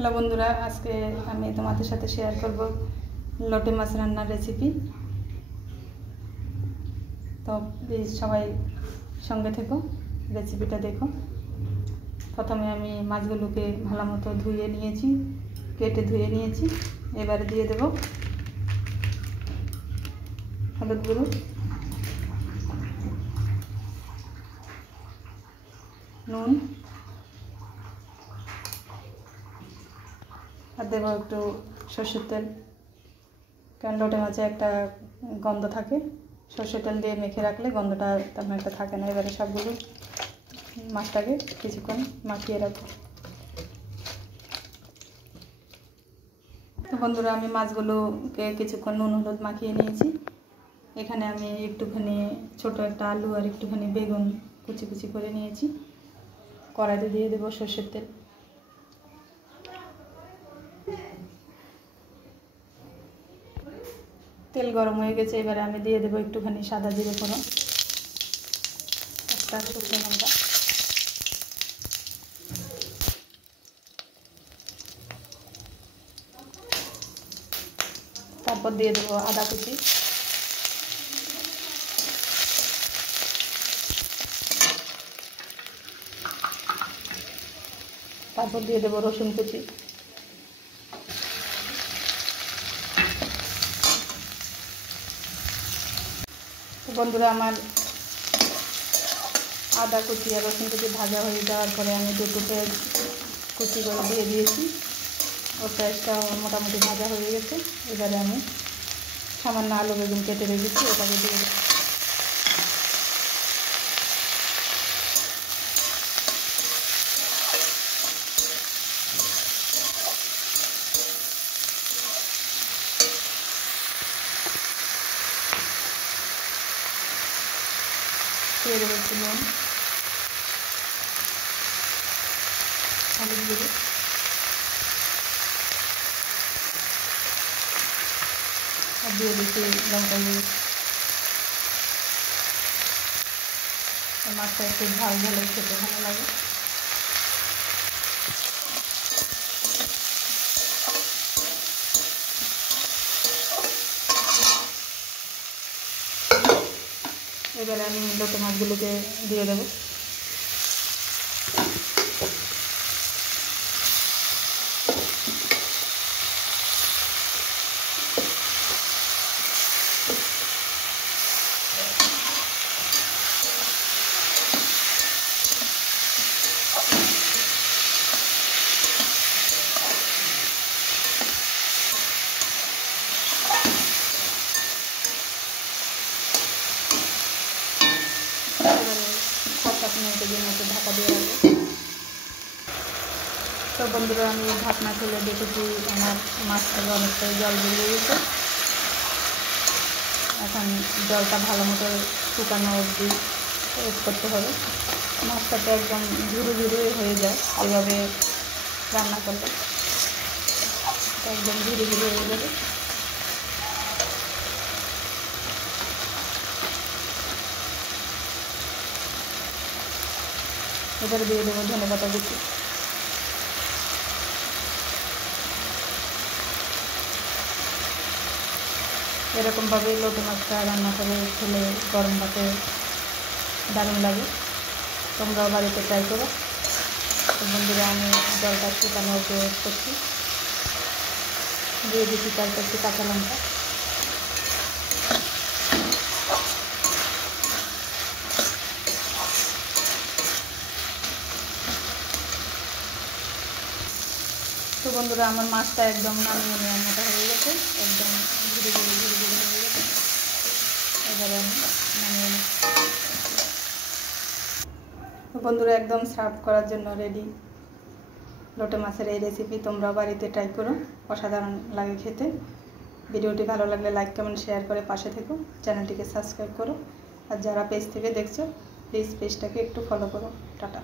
Hello বন্ধুরা, আজকে আমি তোমাদের সাথে শেয়ার করব লোটে মাছ রান্নার রেসিপি। তো প্লিজ সবাই সঙ্গে থেকো, রেসিপিটা দেখো। প্রথমে আমি মাছগুলোকে ভালো মতো ধুয়ে নিয়েছি, কেটে ধুয়ে নিয়েছি। এবারে দিয়ে দেব হলুদ গুঁড়ো, নুন, আর দেবো একটু সর্ষের তেল। কারণ লোটে মাছে একটা গন্ধ থাকে, সর্ষের তেল দিয়ে মেখে রাখলে গন্ধটা তেমন একটা থাকে না। এবারে সবগুলো মাছটাকে কিছুক্ষণ মাখিয়ে রাখবো। তো বন্ধুরা, আমি মাছগুলোকে কিছুক্ষণ নুন হলুদ মাখিয়ে নিয়েছি। এখানে আমি একটুখানি ছোট একটা আলু আর একটুখানি বেগুন কুচি কুচি করে নিয়েছি। কড়াইতে দিয়ে দেবো সর্ষের তেল। তেল গরম হয়ে গেছে, এবারে আমি দিয়ে দেবো একটুখানি সাদা জিরে ফোড়ন, একটা শুকনো লঙ্কা, তারপর দিয়ে দেবো আদা কুচি, তারপর দিয়ে দেবো রসুন কুচি। তো বন্ধুরা, আমার আদা কুচি আর রসুন কুচি ভাজা হয়ে যাওয়ার পরে আমি দুটো পেঁয়াজ কুচি করে দিয়ে দিয়েছি। ও পেঁয়াজটা মোটামুটি ভাজা হয়ে গেছে। এবারে আমি সামান্য আলু বেগুন কেটে রেখেছি, ওটাকে দিয়ে দেবো। দিয়ে দেবো একটু নুন, হলুদ গুঁড়ো, আর দিয়ে দিচ্ছি লঙ্কা গুঁড়ো। মাছটা একটু ঝাল ঝালে খেতে ভালো লাগে। এবারে আমি লোটে মাছগুলোকে দিয়ে দেবো। ঢাকা দিয়ে রাখবো। তো বন্ধুরা, আমি ঢাকনা খুলে দেখেছি আমার মাছ থেকে অনেকটাই জল বেরিয়ে গেছে। এখন জলটা ভালো মতো শুকানো অবধি ওয়েট করতে হবে। মাছটা তো একদম ঝুরু ঝুরু হয়ে যায় এইভাবে রান্না করলে, একদম ঝুরু ঝুরু হয়ে যাবে। এবারে দিয়ে দেবো ধনেপাতা কুচি। এরকমভাবে লোটে মাছটা রান্না করে খেলে গরম ভাতে দারুণ লাগে। তোমরাও বাড়িতে ট্রাই করো। তো বন্ধুরা, আমি জলটা শুকানো ওয়েট করছি। দিয়ে দিচ্ছি তারপর একটু কাঁচা লঙ্কা। তো বন্ধুরা, আমার মাছটা একদম নামিয়ে নেওয়ার মতো হয়ে গেছে, একদম ধীরে ধীরে ধীরে ধীরে হয়ে গেছে। এবারে আমি নামিয়ে নিই। তো বন্ধুরা, একদম সার্ভ করার জন্য রেডি লোটে মাছের এই রেসিপি। তোমরা বাড়িতে ট্রাই করো, অসাধারণ লাগে খেতে। ভিডিওটি ভালো লাগলে লাইক কমেন্ট শেয়ার করে পাশে থেকো, চ্যানেলটিকে সাবস্ক্রাইব করো। আর যারা পেজ থেকে দেখছো, প্লিজ পেজটাকে একটু ফলো করো। টাটা।